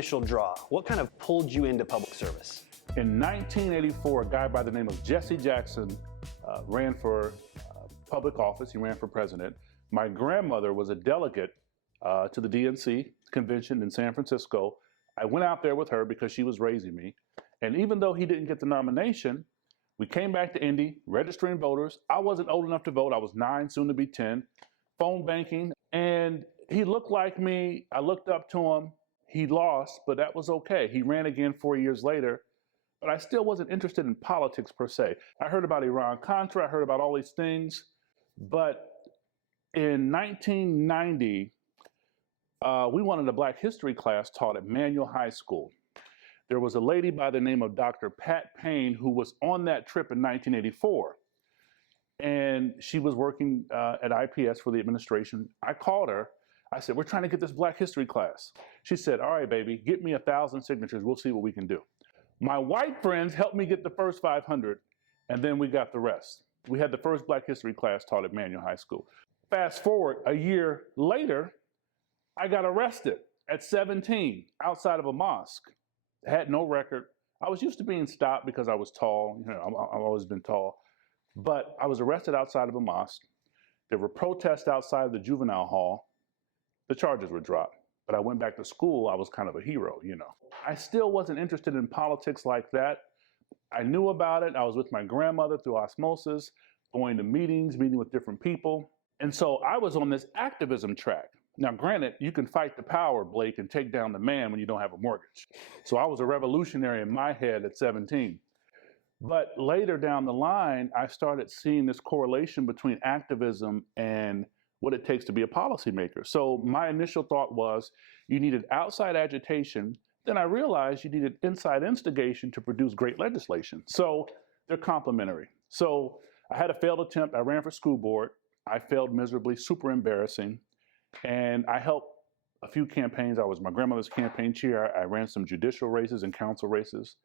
initial draw? What kind of pulled you into public service? In 1984, a guy by the name of Jesse Jackson ran for public office. He ran for president. My grandmother was a delegate to the DNC convention in San Francisco. I went out there with her because she was raising me. And even though he didn't get the nomination, we came back to Indy, registering voters. I wasn't old enough to vote. I was 9, soon to be 10. Phone banking. And he looked like me. I looked up to him. He lost, but that was okay. He ran again 4 years later. But I still wasn't interested in politics per se. I heard about Iran-Contra. I heard about all these things. But in 1990, we wanted a Black history class taught at Manual High School. There was a lady by the name of Dr. Pat Payne who was on that trip in 1984. And she was working at IPS for the administration. I called her. I said, we're trying to get this Black history class. She said, all right, baby, get me 1,000 signatures. We'll see what we can do. My white friends helped me get the first 500, and then we got the rest. We had the first Black history class taught at Manual High School. Fast forward a year later, I got arrested at 17 outside of a mosque. Had no record. I was used to being stopped because I was tall. You know, I've always been tall. But I was arrested outside of a mosque. There were protests outside of the juvenile hall. The charges were dropped. But I went back to school. I was kind of a hero, you know. I still wasn't interested in politics like that. I knew about it. I was with my grandmother through osmosis, going to meetings, meeting with different people. And so I was on this activism track. Now, granted, you can fight the power, Blake, and take down the man when you don't have a mortgage. So I was a revolutionary in my head at 17. But later down the line, I started seeing this correlation between activism and what it takes to be a policymaker. So my initial thought was you needed outside agitation. Then I realized you needed inside instigation to produce great legislation. So they're complementary. So I had a failed attempt. I ran for school board. I failed miserably, super embarrassing. And I helped a few campaigns. I was my grandmother's campaign chair. I ran some judicial races and council races.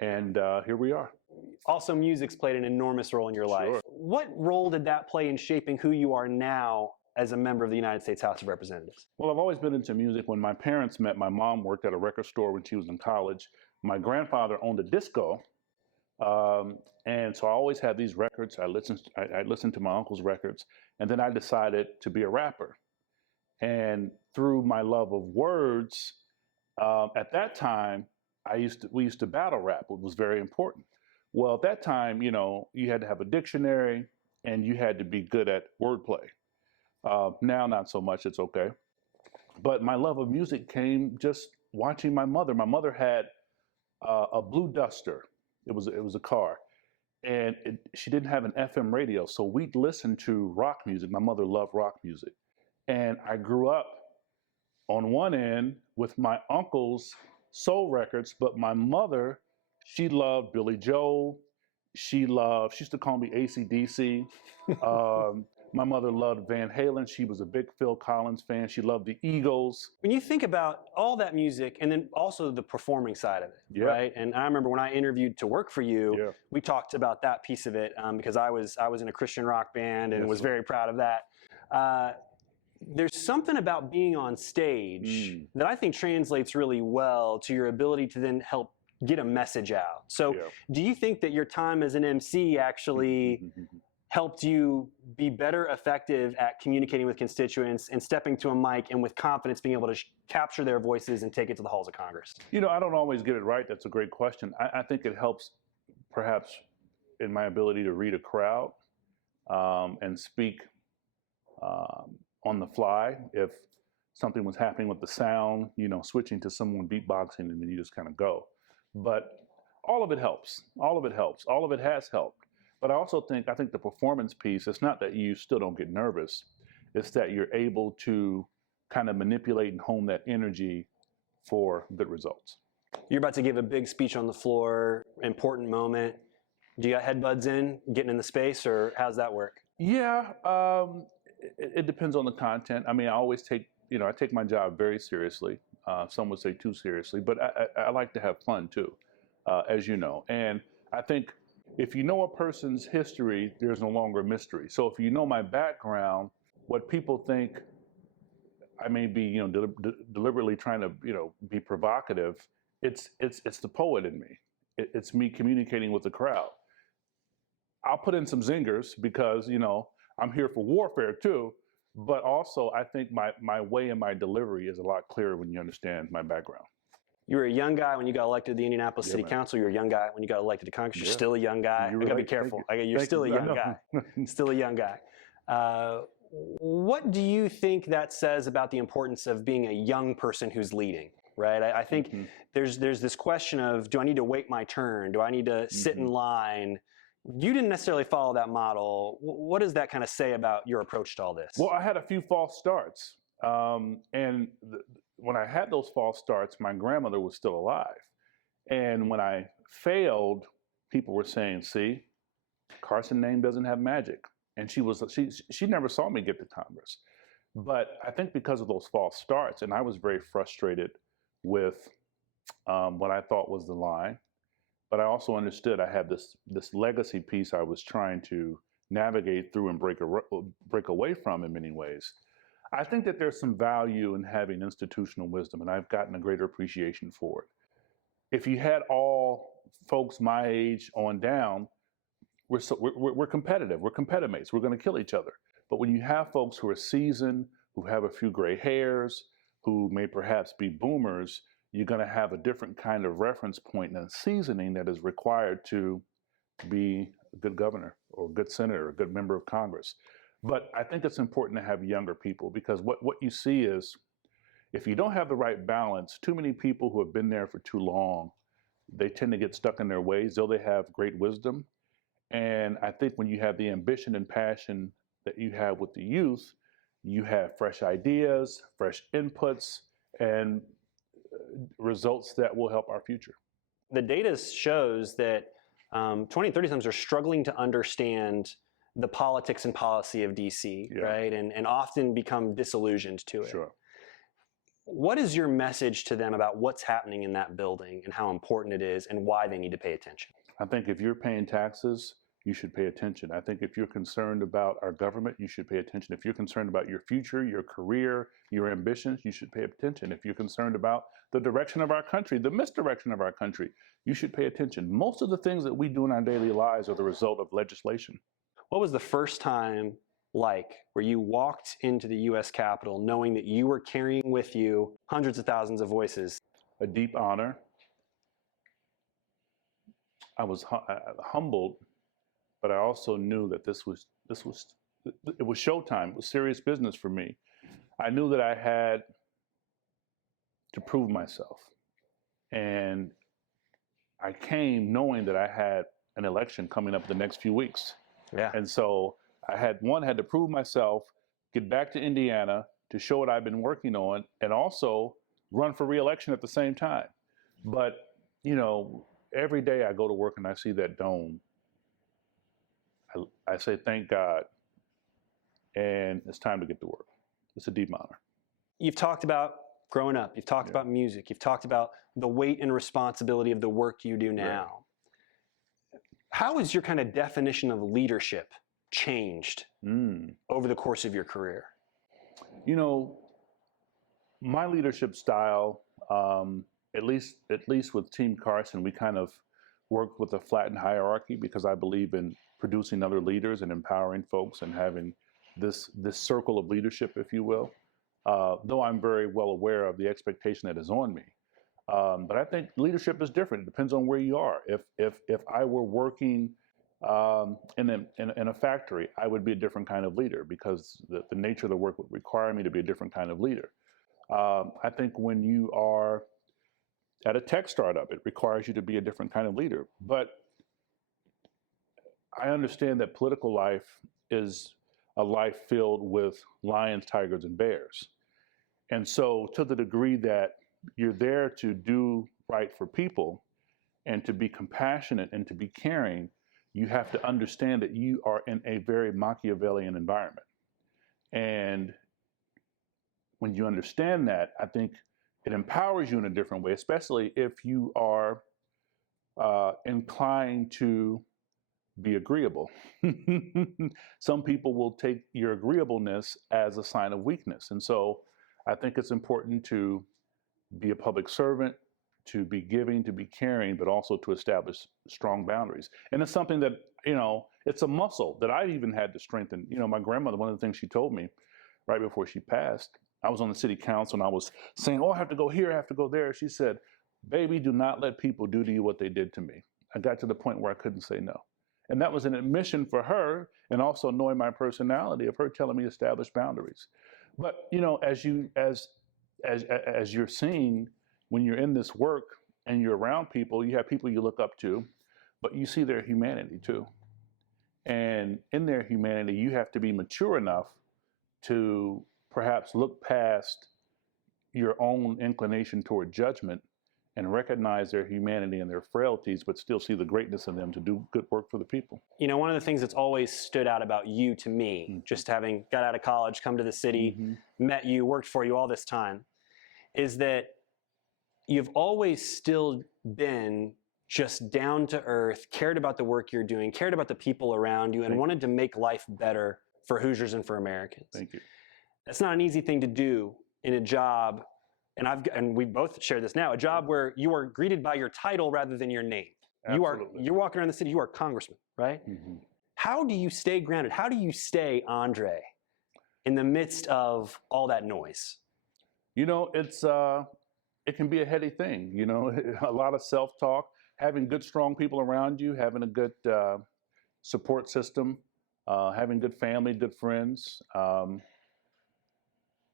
And here we are. Also, music's played an enormous role in your life. Sure. What role did that play in shaping who you are now as a member of the United States House of Representatives? Well, I've always been into music. When my parents met, my mom worked at a record store when she was in college. My grandfather owned a disco. And so I always had these records. I listened to my uncle's records. And then I decided to be a rapper. And through my love of words, at that time, we used to battle rap. It was very important. Well, at that time, you know, you had to have a dictionary and you had to be good at wordplay. Now, not so much. It's okay. But my love of music came just watching my mother. My mother had a Blue Duster. It was a car. And she didn't have an FM radio. So we'd listen to rock music. My mother loved rock music. And I grew up on one end with my uncle's soul records, but my mother, she loved Billy Joel. She used to call me AC/DC. My mother loved Van Halen. She was a big Phil Collins fan. She loved the Eagles. When you think about all that music and then also the performing side of it, right? And I remember when I interviewed to work for you, we talked about that piece of it because I was in a Christian rock band and was very proud of that. There's something about being on stage that I think translates really well to your ability to then help get a message out. So do you think that your time as an MC actually helped you be better effective at communicating with constituents and stepping to a mic and with confidence being able to capture their voices and take it to the halls of Congress? You know, I don't always get it right. That's a great question. I think it helps perhaps in my ability to read a crowd and speak on the fly. If something was happening with the sound, you know, switching to someone beatboxing and then you just kind of go. But all of it helps. All of it helps. All of it has helped. But I think the performance piece, it's not that you still don't get nervous. It's that you're able to kind of manipulate and hone that energy for good results. You're about to give a big speech on the floor, important moment. Do you got headbuds in, getting in the space, or how's that work? Yeah, it depends on the content. I mean, I always take my job very seriously. Some would say too seriously, but I like to have fun too, as you know. And I think if you know a person's history, there's no longer a mystery. So if you know my background, what people think I may be, deliberately trying to, be provocative, it's the poet in me. It's me communicating with the crowd. I'll put in some zingers because, I'm here for warfare too. But also, I think my way and my delivery is a lot clearer when you understand my background. You were a young guy when you got elected to the Indianapolis City Council. You were a young guy when you got elected to Congress. You're still a young guy. I got to be careful. You're still a young guy. Still a young guy. What do you think that says about the importance of being a young person who's leading? Right. I think there's this question of, do I need to wait my turn? Do I need to sit in line? You didn't necessarily follow that model. What does that kind of say about your approach to all this? Well, I had a few false starts. When I had those false starts, my grandmother was still alive. And when I failed, people were saying, see, Carson name doesn't have magic. And she never saw me get to Congress. But I think because of those false starts, and I was very frustrated with what I thought was the line, but I also understood I had this legacy piece I was trying to navigate through and break away from in many ways. I think that there's some value in having institutional wisdom, and I've gotten a greater appreciation for it. If you had all folks my age on down, we're competitive. We're competimates. We're going to kill each other. But when you have folks who are seasoned, who have a few gray hairs, who may perhaps be boomers, you're going to have a different kind of reference point and seasoning that is required to be a good governor or a good senator, or a good member of Congress. But I think it's important to have younger people, because what you see is, if you don't have the right balance, too many people who have been there for too long, they tend to get stuck in their ways, though they have great wisdom. And I think when you have the ambition and passion that you have with the youth, you have fresh ideas, fresh inputs, and results that will help our future. The data shows that 20 and 30 somethings are struggling to understand the politics and policy of DC, right? And often become disillusioned to it. Sure. What is your message to them about what's happening in that building and how important it is and why they need to pay attention? I think if you're paying taxes, you should pay attention. I think if you're concerned about our government, you should pay attention. If you're concerned about your future, your career, your ambitions, you should pay attention. If you're concerned about the direction of our country, the misdirection of our country, you should pay attention. Most of the things that we do in our daily lives are the result of legislation. What was the first time like where you walked into the U.S. Capitol knowing that you were carrying with you hundreds of thousands of voices? A deep honor. I was humbled, but I also knew that it was showtime. It was serious business for me. I knew that I had to prove myself. And I came knowing that I had an election coming up the next few weeks. Yeah. And so I had to prove myself, get back to Indiana to show what I've been working on, and also run for re-election at the same time. But, every day I go to work and I see that dome, I say, thank God, and it's time to get to work. It's a deep honor. You've talked about growing up. You've talked about music. You've talked about the weight and responsibility of the work you do now. Right. How has your kind of definition of leadership changed over the course of your career? My leadership style, at least with Team Carson, we kind of worked with a flattened hierarchy, because I believe in producing other leaders and empowering folks and having this circle of leadership, if you will, though I'm very well aware of the expectation that is on me. But I think leadership is different. It depends on where you are. If I were working in a factory, I would be a different kind of leader, because the nature of the work would require me to be a different kind of leader. I think when you are at a tech startup, it requires you to be a different kind of leader. But I understand that political life is a life filled with lions, tigers, and bears. And so to the degree that you're there to do right for people and to be compassionate and to be caring, you have to understand that you are in a very Machiavellian environment. And when you understand that, I think it empowers you in a different way, especially if you are inclined to be agreeable. Some people will take your agreeableness as a sign of weakness. And so I think it's important to be a public servant, to be giving, to be caring, but also to establish strong boundaries. And it's something that, it's a muscle that I even had to strengthen. My grandmother, one of the things she told me right before she passed, I was on the city council and I was saying, oh, I have to go here, I have to go there. She said, baby, do not let people do to you what they did to me. I got to the point where I couldn't say no. And that was an admission for her, and also knowing my personality of her telling me to establish boundaries. But, as you're seeing, when you're in this work and you're around people, you have people you look up to, but you see their humanity too. And in their humanity, you have to be mature enough to perhaps look past your own inclination toward judgment and recognize their humanity and their frailties, but still see the greatness in them to do good work for the people. One of the things that's always stood out about you to me, just having got out of college, come to the city, met you, worked for you all this time, is that you've always still been just down to earth, cared about the work you're doing, cared about the people around you, and wanted to make life better for Hoosiers and for Americans. Thank you. That's not an easy thing to do in a job, and we both share this now, a job where you are greeted by your title rather than your name. Absolutely. You're walking around the city, you are Congressman, right? How do you stay grounded? How do you stay André in the midst of all that noise? It can be a heady thing, a lot of self-talk, having good, strong people around you, having a good support system, having good family, good friends,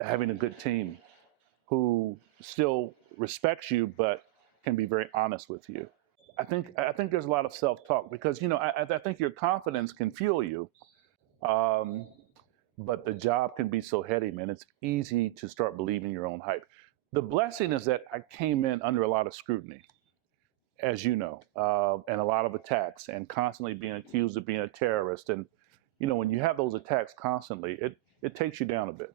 having a good team who still respects you but can be very honest with you. I think there's a lot of self-talk because, I think your confidence can fuel you, but the job can be so heady, man. It's easy to start believing your own hype. The blessing is that I came in under a lot of scrutiny, as you know, and a lot of attacks and constantly being accused of being a terrorist. And, when you have those attacks constantly, it takes you down a bit,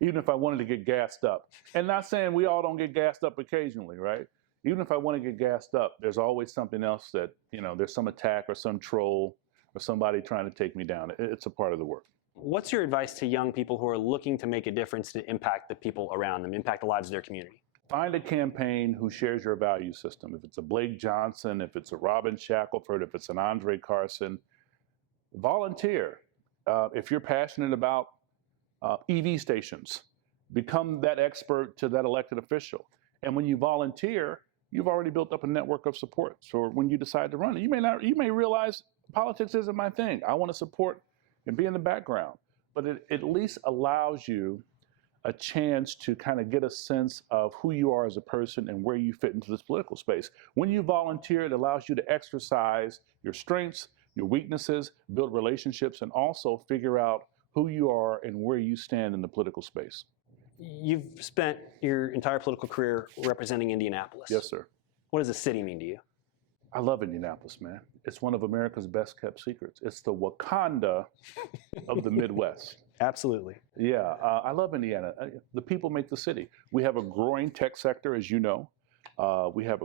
even if I wanted to get gassed up. And not saying we all don't get gassed up occasionally, right? Even if I want to get gassed up, there's always something else that, there's some attack or some troll or somebody trying to take me down. It's a part of the work. What's your advice to young people who are looking to make a difference to impact the people around them, impact the lives of their community? Find a campaign who shares your value system. If it's a Blake Johnson, if it's a Robin Shackelford, if it's an André Carson, volunteer. If you're passionate about EV stations, become that expert to that elected official. And when you volunteer, you've already built up a network of support. So when you decide to run, you may realize politics isn't my thing. I want to support and be in the background. But it at least allows you a chance to kind of get a sense of who you are as a person and where you fit into this political space. When you volunteer, it allows you to exercise your strengths, your weaknesses, build relationships, and also figure out who you are and where you stand in the political space. You've spent your entire political career representing Indianapolis. Yes, sir. What does the city mean to you? I love Indianapolis, man. It's one of America's best kept secrets. It's the Wakanda of the Midwest. Absolutely. Yeah, I love Indiana. The people make the city. We have a growing tech sector, as you know. We have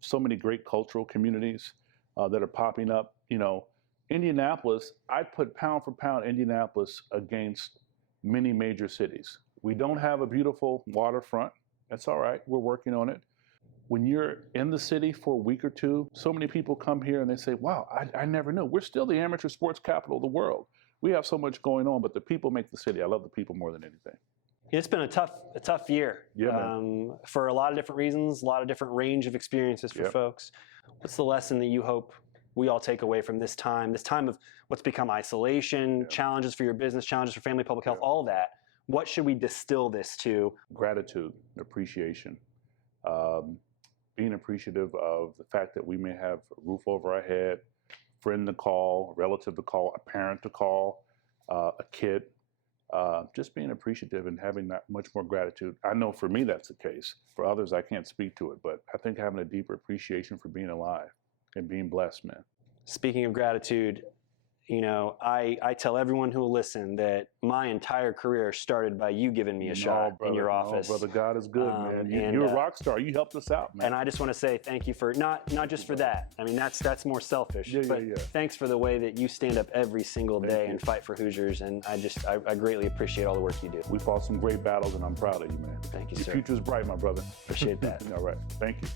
so many great cultural communities that are popping up. Indianapolis, I put pound for pound Indianapolis against many major cities. We don't have a beautiful waterfront. That's all right. We're working on it. When you're in the city for a week or two, so many people come here and they say, wow, I never knew. We're still the amateur sports capital of the world. We have so much going on, but the people make the city. I love the people more than anything. It's been a tough year for a lot of different reasons, a lot of different range of experiences for folks. What's the lesson that you hope we all take away from this time of what's become isolation, challenges for your business, challenges for family, public health, all that? What should we distill this to? Gratitude, appreciation, being appreciative of the fact that we may have a roof over our head, friend to call, relative to call, a parent to call, a kid. Just being appreciative and having that much more gratitude. I know for me that's the case. For others, I can't speak to it, but I think having a deeper appreciation for being alive and being blessed, man. Speaking of gratitude, you know, I tell everyone who will listen that my entire career started by you giving me a shot in your office. Brother, God is good, man. You're a rock star. You helped us out, man. And I just want to say thank you for not just for that. I mean, that's more selfish. But thanks for the way that you stand up every single day and fight for Hoosiers. And I greatly appreciate all the work you do. We fought some great battles, and I'm proud of you, man. Thank you, Your sir. future's bright, my brother. Appreciate that. All right. Thank you.